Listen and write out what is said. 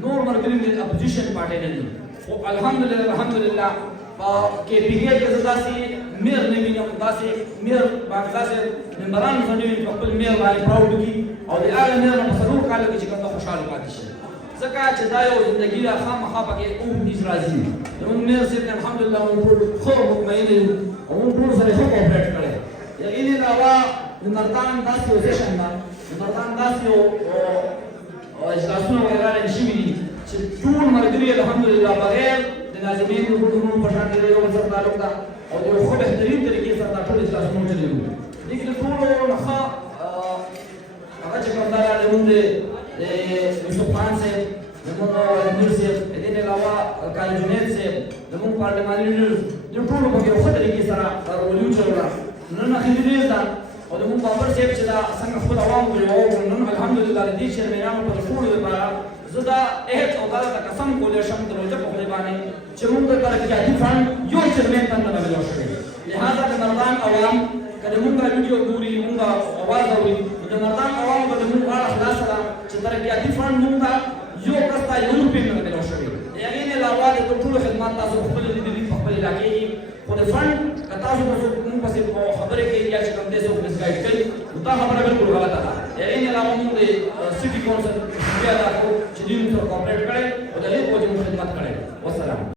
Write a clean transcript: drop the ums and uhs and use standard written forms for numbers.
نور مرګري د اپوزیشن پارټي نه دي او الحمدلله کې پیګر کې داسې میر نه وینم داسې میر باندې داسې ممبران باندې خپل میر باندې پراود کی او د هغه میر په سلو کال کې چې کوم خوشاله پاتې شي ځکه چې دا یو ژوندۍ را خامخا پکې او دې راځي نو میر سره الحمدلله موږ خو مطمئن یو او موږ سره ښه کوپریټ کړی یقیني دا وا د نردان داسې پوزیشن دا د نردان داسې او اجلاسونه وغیره شوي دي چې ټول ملګري الحمدلله بغیر د ناظمین د ګوندونو په شان د یو بل سره تعلق ده او د یو ښه بهترین طریقې سره دا ټول اجلاسونه چلېږي دې کې د ټولو نه ښه هغه چې کوم دا زموږ د یوسف خان صاحب زموږ امیر صاحب د دې نه علاوه قاضي جنید صاحب زموږ پارلماني لیډر د ټولو په یو ښه طریقې سره رولینګ چلوله نن اخري ده او د مونږ بابر صاحب چې دا څنګه خپل عوام وو نن الحمدلله د دې چیرمنانو په ټولو لپاره زه دا عهد او دا قسم کولی شم د روژه په خولې باندې چې مونږ د ترقیاتي فنډ یو چیرمن ته نه ملو شوی لهذا د مردان عوام که د مونږ ویډیو ګوري مونږ اواز اوري د مردان عوام به د مونږ غاړه خلاصه ده چې ترقیاتي فنډ مونږ ته یو کس ته یو روپۍ نه ملو شوی د هغې نه علاوه د ټولو خدمات تاسو خپل لیدلي په خپل علاقې کې خو د فنډ که تاسو مونږ پسې خبرې کوي یا چې کوم دی څوک مسګایډ کوي نو دا خبره بالکل غلطه ده د هغې نه علاوه مونږ د سټي کونسل شکریه ادا کوو چې دوی موږ سره کوپریټ کړی او د هغې په وجه موږ خدمت کړی والسلام